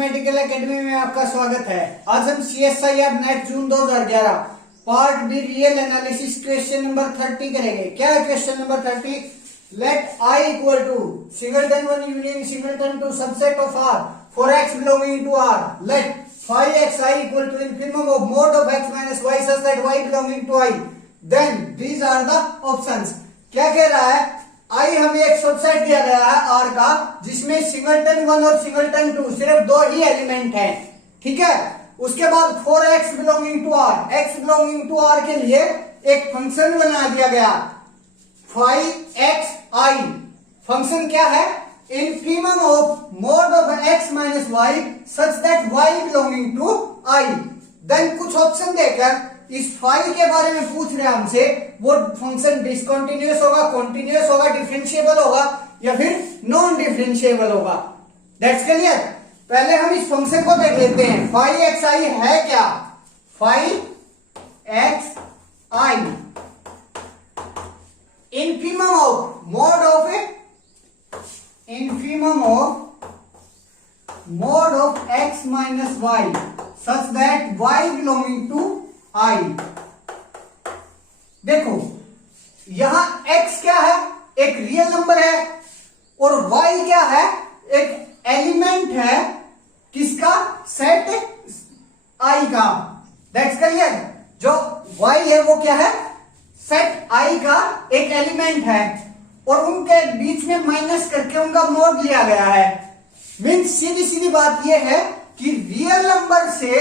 Mathematical academy में आपका स्वागत है। आज हम CSIR NET June 2011 part B real analysis question number 30 करेंगे। क्या है question number 30? Let I equal to singleton 1 union singleton 2 subset of R for x belonging to R। Let phi xi equal to infimum of mod of x minus y such that y belonging to I। Then these are the options. क्या कह रहा है? आई हमें एक subset दिया गया है are का, जिसमें सिंगलटन 1 और सिंगलटन 2 सिर्फ दो ही एलिमेंट हैं। ठीक है। उसके बाद for X belonging to R, X belonging to R के लिए एक फंक्शन बना दिया गया फाई एक्स आई। फंक्शन क्या है? Infimum of mod of x minus y such that y belonging to I. Then कुछ ऑप्शन देकर इस फाई के बारे में पूछ रहे हैं हमसे, वो फंक्शन डिसकंटिन्यूअस होगा, कॉन्टिन्यूअस होगा, डिफरेंशिएबल होगा या फिर नॉन डिफरेंशिएबल होगा। That's clear. पहले हम इस फंक्शन को देख लेते हैं। फाई एक्स आई है क्या? Phi x I infimum of mod of x minus y such that y belonging to I. देखो यहां x क्या है? एक रियल नंबर है और y क्या है? एक एलिमेंट है। किसका? सेट i का। That's clear. जो y है वो क्या है? सेट i का एक एलिमेंट है और उनके बीच में माइनस करके उनका मोड लिया गया है। मीन्स सीधी सीधी बात यह है कि रियल नंबर से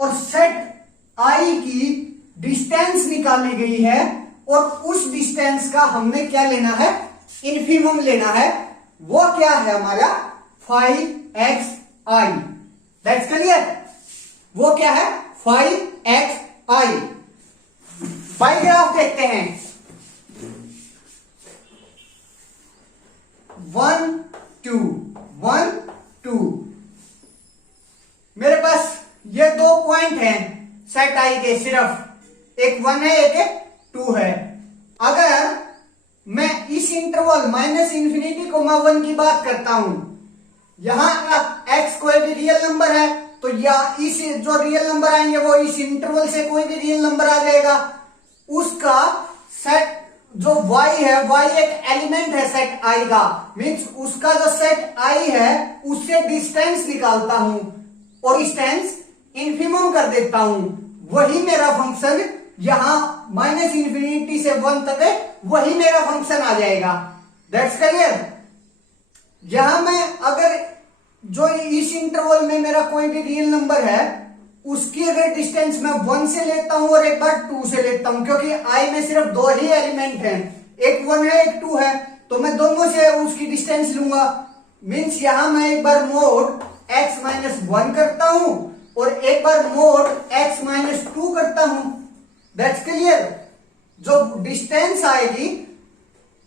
और सेट आई की डिस्टेंस निकाली गई है और उस डिस्टेंस का हमने क्या लेना है? इन्फिनिमम लेना है। वो क्या है हमारा? Phi x I. That's clear. वो क्या है? Phi x I. By graph देखते हैं। 1 2 1 2। मेरे पास ये दो पॉइंट हैं सेट आई के, सिर्फ एक 1 है एक 2 है। अगर मैं इस इंटरवल माइनस इंफिनिटी कोमा 1 की बात करता हूं, यहां x कोई भी रियल नंबर है तो या इस जो रियल नंबर आएंगे वो इस इंटरवल से कोई भी रियल नंबर आ जाएगा। उसका सेट जो y है, y एक एलिमेंट है सेट i का। मीन्स उसका जो सेट i है उससे डिस्टेंस निकालता हूं और डिस्टेंस इन्फिनिमम कर देता हूं। वही मेरा फंक्शन यहां माइनस इंफिनिटी से 1 तक है, वही मेरा फंक्शन आ जाएगा। That's clear. यहां मैं अगर जो इस इंटरवल में मेरा कोई भी रियल नंबर है उसकी अगर डिस्टेंस मैं 1 से लेता हूं और एक बार 2 से लेता हूं, क्योंकि आई में सिर्फ दो ही एलिमेंट हैं, एक 1 है एक 2 है, तो मैं दोनों से उसकी डिस्टेंस लूंगा। मीन्स यहां मैं एक बार मोड x माइनस 1 करता हूं और एक बार मोड x माइनस 2 करता हूं। That's clear. जो डिस्टेंस आएगी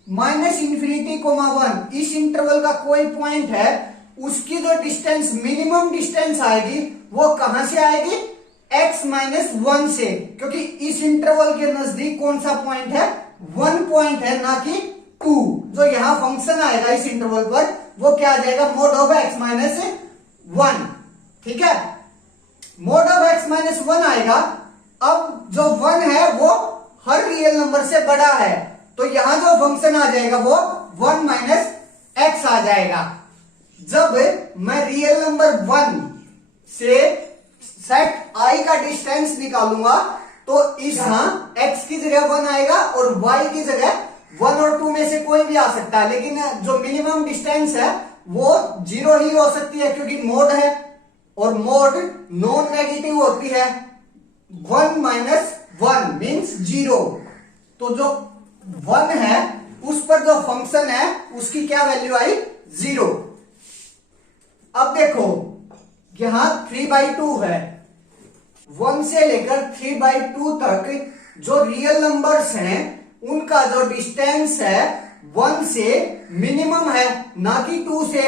माइनस इंफिनिटी कोमा 1, इस इंटरवल का कोई पॉइंट है, उसकी जो डिस्टेंस मिनिमम डिस्टेंस आएगी वो कहां से आएगी? x माइनस 1 से, क्योंकि इस इंटरवल के नजदीक कौन सा पॉइंट है? 1 पॉइंट है, ना कि 2। जो यहां फंक्शन आएगा इस इंटरवल पर वो क्या आ जाएगा? Mode of x minus 1। ठीक है। मोड ऑफ x माइनस 1 आएगा। अब जो 1 है वो हर रियल नंबर से बड़ा है, तो यहां जो फंक्शन आ जाएगा वो 1 माइनस x आ जाएगा। जब मैं रियल नंबर 1 से सेट i का डिस्टेंस निकालूंगा तो इस x की जगह 1 आएगा और y की जगह 1 और 2 में से कोई भी आ सकता है, लेकिन जो मिनिमम डिस्टेंस है वो 0 ही हो सकती है, क्योंकि मोड है और मोड नॉन नेगेटिव होती है। 1 माइनस 1 मीन्स 0। तो जो 1 है उस पर जो फंक्शन है उसकी क्या वैल्यू आई? 0। अब देखो यहां 3/2 है। 1 से लेकर 3/2 तक जो रियल नंबर्स हैं उनका जो डिस्टेंस है 1 से मिनिमम है, ना कि 2 से।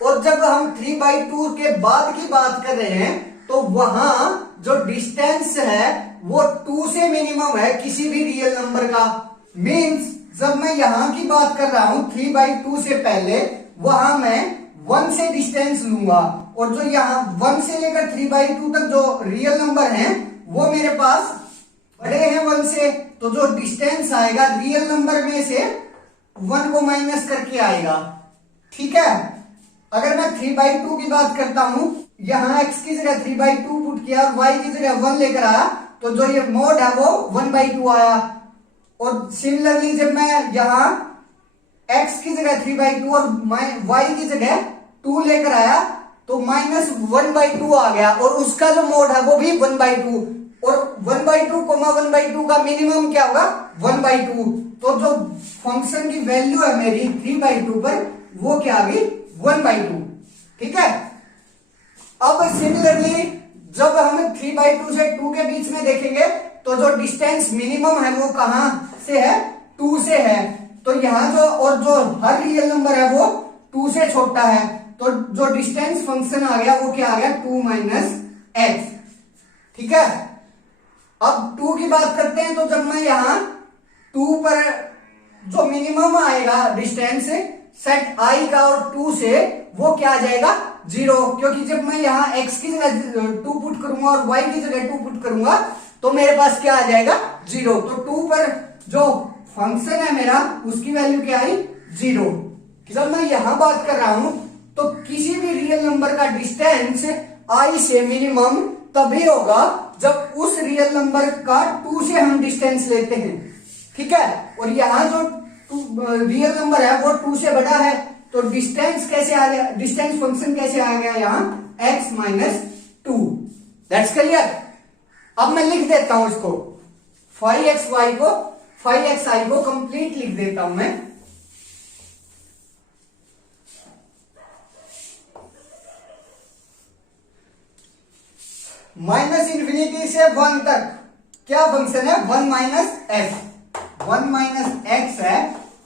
और जब हम 3/2 के बाद की बात कर रहे हैं तो वहां जो डिस्टेंस है वो 2 से मिनिमम है किसी भी रियल नंबर का। मीन्स जब मैं यहां की बात कर रहा हूं 3/2 से पहले, वहां मैं 1 से डिस्टेंस लूंगा और जो यहाँ 1 से लेकर 3/2 तक जो रियल नंबर हैं वो मेरे पास बड़े हैं 1 से, तो जो डिस्टेंस आएगा रियल नंबर में से 1 को माइनस करके आएगा। ठीक है, अगर मैं 3/2 की बात करता हूं, यहाँ x की जगह 3/2 पुट किया और y की जगह 1 लेकर आया, तो जो ये मोड है वो 1/2 आया। और सिमिलरली जब मैं यहाँ x की जगह 3/2 और y की जगह 2 लेकर आया तो -1/2 आ गया और उसका जो मोड है वो भी 1/2 और 1/2 1/2 का मिनिमम क्या होगा 1/2। तो जो फंक्शन की वैल्यू है मेरी 3/2 पर वो क्या आ गई 1/2। ठीक है, अब सिमिलरली जब हम 3/2 से 2 के बीच में देखेंगे तो जो डिस्टेंस मिनिमम है वो कहां से है 2 से है। तो यहां जो हर रियल नंबर है वो 2 से छोटा है, तो जो डिस्टेंस फंक्शन आ गया वो क्या आ गया 2 - x। ठीक है, अब 2 की बात करते हैं, तो जब मैं यहां 2 पर जो मिनिमम आएगा डिस्टेंस सेट i का और 2 से वो क्या आ जाएगा 0, क्योंकि जब मैं यहाँ x की जगह 2 पुट करूंगा और y की जगह 2 पुट करूंगा तो मेरे पास क्या आ जाएगा 0। तो 2 पर जो फंक्शन है मेरा उसकी वैल्यू क्या आई 0। जब मैं यहां बात कर रहा हूं तो किसी भी रियल नंबर का डिस्टेंस i से मिनिमम तभी होगा जब उस रियल नंबर का 2 से हम डिस्टेंस लेते हैं। ठीक है, और यहाँ जो रियल नंबर है वो 2 से बड़ा है, तो डिस्टेंस कैसे आ गया, डिस्टेंस फंक्शन कैसे आ गया यहाँ x - 2। That's clear. अब मैं लिख देता हूं इसको 5xi को कंप्लीट लिख देता हूं मैं। -∞ से 1 तक क्या फंक्शन है 1 - x है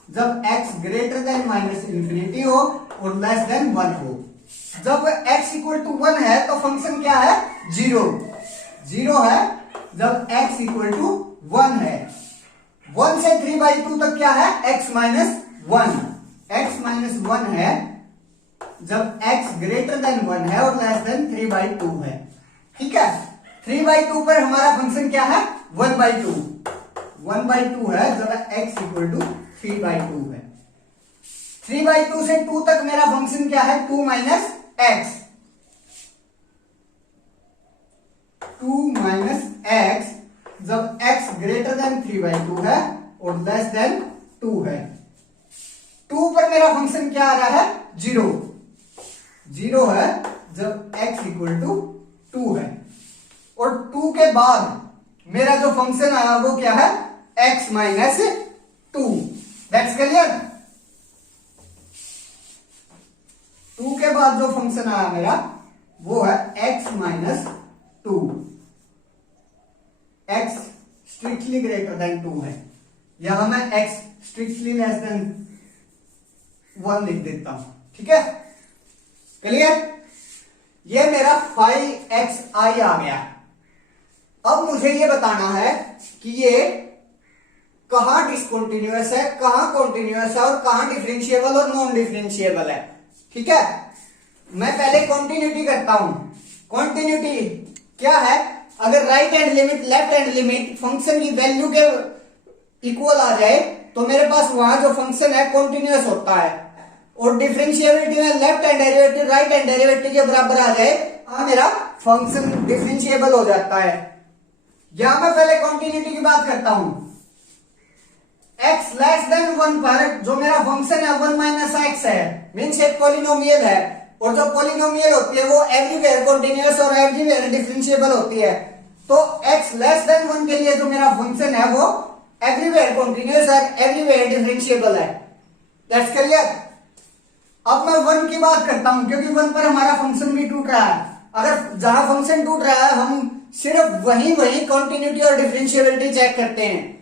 जब x ग्रेटर देन -∞ हो और लेस देन 1 हो। जब x = 1 है तो फंक्शन क्या है 0 है जब x = 1 है। 1 से 3/2 तक क्या है x - 1 है जब x ग्रेटर देन 1 है और लेस देन 3/2 है। ठीक है, 3/2 पर हमारा फंक्शन क्या है 1/2 है जब x = 3/2 है। 3/2 से 2 तक मेरा फंक्शन क्या है 2 - x 2 - x जब x ग्रेटर देन 3/2 है और लेस देन 2 है। 2 पर मेरा फंक्शन क्या आ रहा है 0 है जब x = 2 है। और 2 के बाद मेरा जो फंक्शन आया वो क्या है x - 2। That's clear. 2 के बाद जो फंक्शन आया मेरा वो है x - 2। x strictly greater than 2 है, यहां मैं x स्ट्रिक्टली लेस देन 1 लिख देता हूं। ठीक है, क्लियर। ये मेरा 5xi आ गया। अब मुझे ये बताना है कि ये कहां डिसकंटिन्यूअस है, कहां कॉन्टिन्यूअस है और कहां डिफरेंशिएबल और नॉन डिफरेंशिएबल है। ठीक है, मैं पहले कॉन्टिन्यूटी करता हूं। कॉन्टिन्यूटी क्या है, अगर right hand limit left hand limit function की वैल्यू के इक्वल आ जाए तो मेरे पास वहां जो फंक्शन है कॉन्टिन्यूअस होता है, और डिफरेंशिएबिलिटी में left hand derivative right hand derivative के बराबर आ जाए मेरा फंक्शन डिफरेंशिएबल हो जाता है। यहां मैं पहले कॉन्टिन्यूटी की बात करता हूं। x लेस देन 1 पर जो मेरा फंक्शन है 1 - x है, मींस एक पॉलिनोमियल है, और जो पॉलिनोमियल होती है वो एवरीवेयर कॉन्टिन्यूअस और एवरीवेयर डिफरेंशिएबल होती है। तो x लेस देन 1 के लिए जो मेरा फंक्शन है वो एवरीवेयर कॉन्टिन्यूअस और एवरीवेयर डिफरेंशिएबल है। That's clear. अब मैं 1 की बात करता हूं क्योंकि 1 पर हमारा फंक्शन भी टूट रहा है। अगर जहां फंक्शन टूट रहा है हम सिर्फ वही कॉन्टिन्यूटी और डिफरेंशिएबिलिटी चेक करते हैं।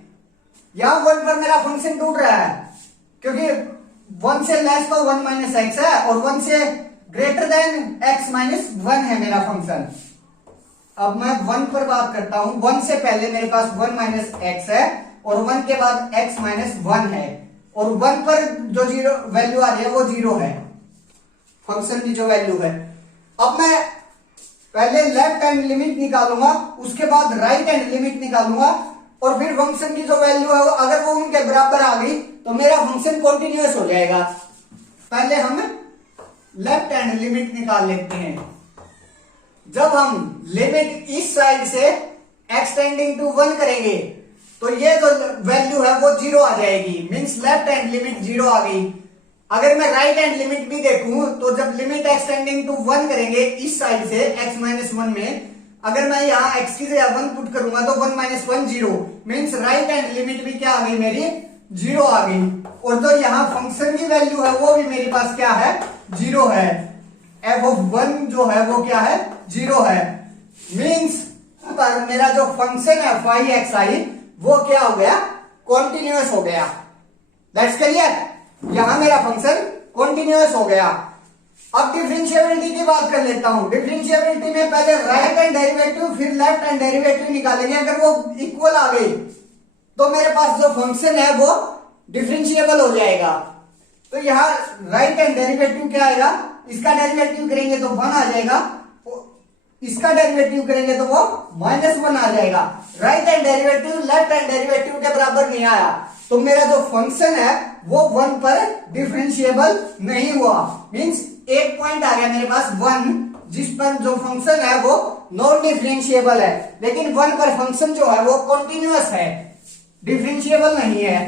यहां 1 पर मेरा फंक्शन टूट रहा है क्योंकि 1 से लेस तो 1 - x है और 1 से ग्रेटर देन x - 1 है मेरा फंक्शन। अब मैं 1 पर बात करता हूं। 1 से पहले मेरे पास 1 - x है और 1 के बाद x - 1 है, और 1 पर जो 0 वैल्यू आ रही है वो 0 है। फंक्शन की जो वैल्यू है। अब मैं पहले लेफ्ट हैंड लिमिट निकालूंगा, उसके बाद राइट हैंड लिमिट निकालूंगा, और फिर फंक्शन की जो वैल्यू है वो अगर वो उनके बराबर आ गई तो मेरा फंक्शन कॉन्टिन्यूअस हो जाएगा। पहले हम लेफ्ट हैंड लिमिट निकाल लेते हैं। जब हम लिमिट इस साइड से एक्सटेंडिंग टू 1 करेंगे तो ये जो वैल्यू है वो 0 आ जाएगी, मींस लेफ्ट हैंड लिमिट 0 आ गई। अगर मैं राइट हैंड लिमिट भी देखूं तो जब लिमिट एक्सटेंडिंग टू 1 करेंगे इस साइड से x माइनस 1 में, अगर मैं यहाँ x की जगह 1 पुट करूंगा तो 1 minus 1 0, means right hand limit भी क्या आ गई मेरी 0 आ गई। और जो यहाँ फंक्शन की वैल्यू है वो भी मेरे पास क्या है 0 है, f ऑफ 1 जो है वो क्या है 0 है। मींस पर मेरा जो फंक्शन है फाई एक्स आई वो क्या हो गया कॉन्टिन्यूअस हो गया। दैट्स क्लियर, यहां मेरा फंक्शन कॉन्टिन्यूअस हो गया। अब डिफरेंशिएबिलिटी की बात कर लेता हूं। डिफरेंशिएबिलिटी में पहले राइट हैंड डेरिवेटिव फिर लेफ्ट हैंड डेरिवेटिव निकालेंगे। अगर वो इक्वल आ गई तो मेरे पास जो फंक्शन है वो डिफरेंशिएबल हो जाएगा। तो यहाँ राइट हैंड डेरिवेटिव क्या आएगा, इसका डेरिवेटिव करेंगे तो 1 आ जाएगा, इसका डेरिवेटिव करेंगे तो वो -1 आ जाएगा। Right hand derivative left hand derivative के बराबर नहीं आया तो मेरा जो फंक्शन है वो 1 पर डिफरेंशिएबल नहीं हुआ। मींस एक पॉइंट आ गया मेरे पास 1 जिस पर जो फंक्शन है वो नॉन डिफरेंशिएबल है, लेकिन 1 पर फंक्शन जो है वो कॉन्टिन्यूअस है, डिफरेंशिएबल नहीं है।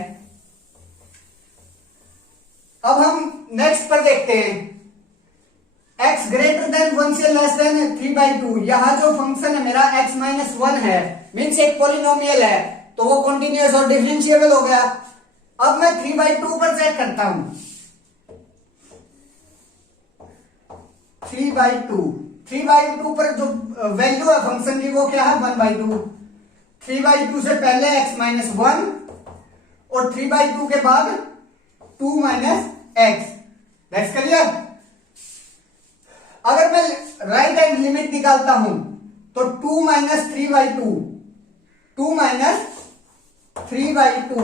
अब हम नेक्स्ट पर देखते हैं, x ग्रेटर देन 1 से लेस देन 3/2। यहां जो फंक्शन है मेरा x माइनस 1 है, मीन्स एक पॉलिनोमियल है, तो वो कॉन्टिन्यूअस और डिफरेंशिएबल हो गया। अब मैं 3/2 पर चेक करता हूं। 3/2 पर जो वैल्यू है फंक्शन की वो क्या है 1/2। 3/2 से पहले x माइनस 1 और 3/2 के बाद 2 माइनस एक्स। That's clear. अगर मैं राइट हैंड लिमिट निकालता हूं तो 2 माइनस 3/2, 2 माइनस 3/2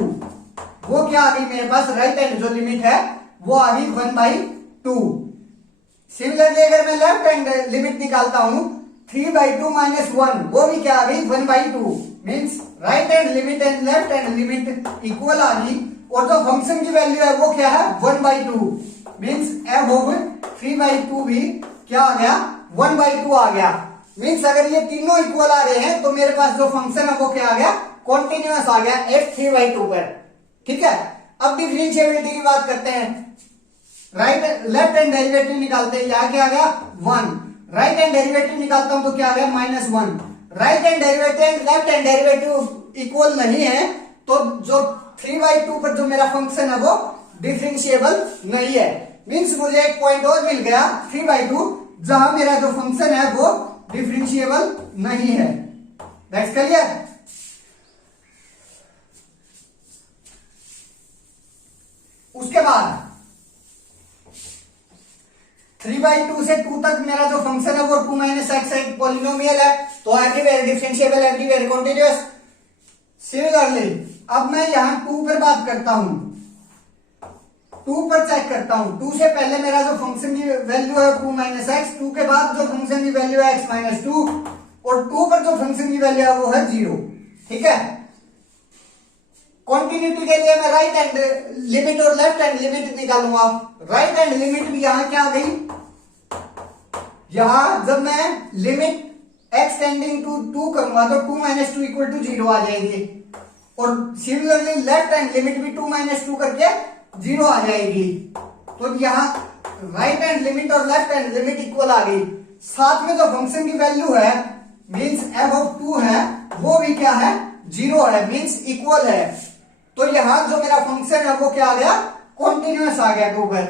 वो क्या आ गई मेरे पास, राइट हैंड जो लिमिट है वो आ गई 1/2। सिमिलरली अगर मैं लेफ्ट हैंड लिमिट निकालता हूं 3/2 माइनस 1 वो भी क्या आ गई 1/2। Means right hand limit and left hand limit equal आ गई, और जो फंक्शन की वैल्यू है वो क्या है 1/2। मींस f ऑफ 3/2 भी क्या आ गया 1/2 आ गया। मींस अगर ये तीनों इक्वल आ रहे हैं तो मेरे पास जो फंक्शन है वो क्या आ गया कॉन्टिन्यूअस आ गया f 3/2 पर। ठीक है, अब डिफरेंशिएबिलिटी की बात करते हैं। लेफ्ट हैंड डेरिवेटिव निकालते हैं, यहां क्या आ गया 1। राइट हैंड डेरिवेटिव निकालता हूं तो क्या आ गया -1। Right hand derivative and left hand derivative equal नहीं है तो जो 3/2 पर जो मेरा फंक्शन है वो डिफरेंशिएबल नहीं है। मींस मुझे एक पॉइंट और मिल गया 3/2 जहां मेरा जो फंक्शन है वो डिफरेंशिएबल नहीं है। That's clear. उसके बाद 3/2 से 2 तक मेरा जो फंक्शन है वो 2 माइनस एक्स एक पॉलिनोमियल है, तो everywhere differentiable, everywhere continuous. Similarly अब मैं यहां 2 पर बात करता हूं, 2 पर चेक करता हूं। 2 से पहले मेरा जो फंक्शन की वैल्यू है 2 माइनस एक्स, 2 के बाद जो फंक्शन की वैल्यू है x माइनस 2, और 2 पर जो फंक्शन की वैल्यू है वो है 0। ठीक है, कॉन्टिन्यूटी के लिए मैं राइट हैंड लिमिट और लेफ्ट हैंड लिमिट निकालूंगा। राइट हैंड लिमिट भी यहां क्या आ गई, यहां जब मैं लिमिट x टेंडिंग टू 2 करूंगा तो 2 माइनस 2 इक्वल टू 0 आ जाएगी, और सिमिलरली लेफ्ट हैंड लिमिट भी 2 माइनस 2 करके 0 आ जाएगी। तो यहां राइट हैंड लिमिट और लेफ्ट हैंड लिमिट इक्वल आ गई। साथ में जो फंक्शन की वैल्यू है मींस f ऑफ 2 है वो भी क्या है 0 है, मींस इक्वल है। तो यहां जो मेरा फंक्शन है वो क्या आ गया कॉन्टिन्यूअस आ गया 2 पर।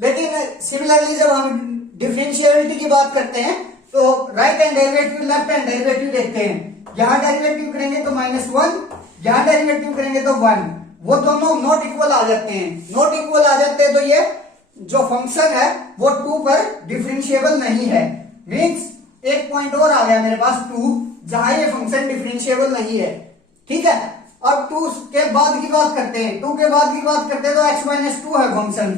लेकिन सिमिलरली जब हम डिफरेंशिएबिलिटी की बात करते हैं तो right hand derivative left hand derivative देखते हैं। यहां डेरिवेटिव करेंगे तो -1, यहां डेरिवेटिव करेंगे तो 1, वो दोनों नॉट इक्वल आ जाते हैं। नॉट इक्वल आ जाते हैं तो ये जो फंक्शन है वो 2 पर डिफरेंशिएबल नहीं है। मींस एक पॉइंट और आ गया मेरे पास 2 जहां ये फंक्शन डिफरेंशिएबल नहीं है। ठीक है, अब 2 के बाद की बात करते हैं। 2 के बाद की बात करते हैं तो x माइनस 2 है फंक्शन,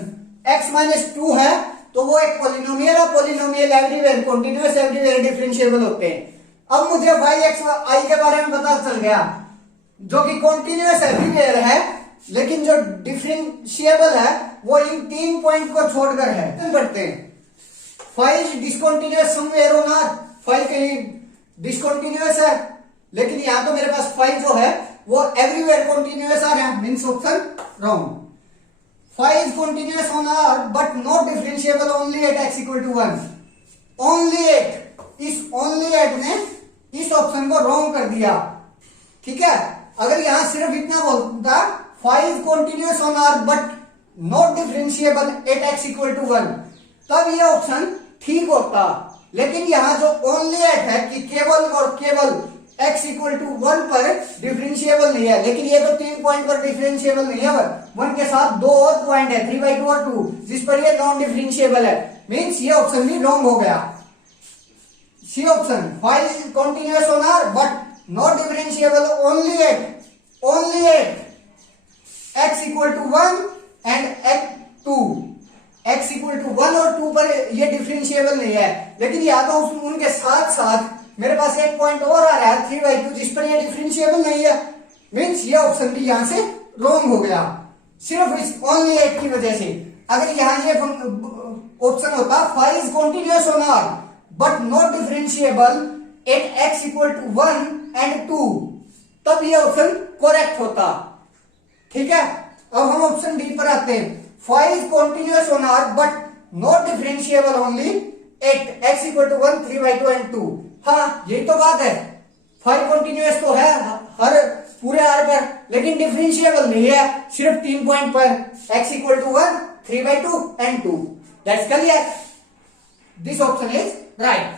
x माइनस 2 है तो वो एक पोलिनोमियल है। Polynomial everywhere continuous, everywhere differentiable होते हैं। अब मुझे y x i के बारे में पता चल गया, जो कि कॉन्टिन्यूअस एवरीवेयर है, लेकिन जो डिफरेंशिएबल है वो इन 3 पॉइंट को छोड़कर है। पढ़ते हैं five discontinuous somewhere on R, five कहीं डिसकंटिन्यूअस है, लेकिन यहां तो मेरे पास फाइव जो है वो एवरीवेयर कॉन्टिन्यूअस आ रहा है, means option wrong. Five is continuous on R but not differentiable only at x equal to 1। Only at, इस ओनली एट ने इस ऑप्शन को रॉन्ग कर दिया। ठीक है, अगर यहां सिर्फ इतना बोलता five continuous on R but not differentiable at x equal to 1, तब यह ऑप्शन ठीक होता। लेकिन यहां जो ओनली एट है कि केवल और केवल x इक्वल टू 1 पर डिफरेंशिएबल नहीं है, लेकिन ये तो 3 पॉइंट पर डिफरेंशिएबल नहीं है, 1 के साथ 2 और पॉइंट है 3/2 और 2, जिस पर ये नॉन डिफरेंशिएबल है, मींस ये ऑप्शन भी रॉन्ग हो गया। C option, five continuous on R but not differentiable only at x equal to 1 and x 2। x equal to 1 और 2 पर ये डिफरेंशिएबल नहीं है, लेकिन या तो उनके साथ साथ मेरे पास एक पॉइंट और आ रहा है 3/2, जिस पर ये डिफरेंशिएबल नहीं है, मींस ये ऑप्शन भी यहां से रॉन्ग हो गया, सिर्फ इस ओनली एट की वजह से। अगर यहां ये ऑप्शन होता 5 is continuous on R but not differentiable at x equal to 1 and 2, तब ये ऑप्शन करेक्ट होता। ठीक है, अब हम ऑप्शन डी पर आते हैं। 5 is continuous on R but not differentiable only at x equal to 1, 3/2 and 2। हाँ, यही तो बात है, 5 कॉन्टिन्यूअस तो है हर पूरे आर पर, लेकिन डिफरेंशिएबल नहीं है, सिर्फ 3 पॉइंट पर x equal to 1, 3/2 and 2। That's clear, this option is right.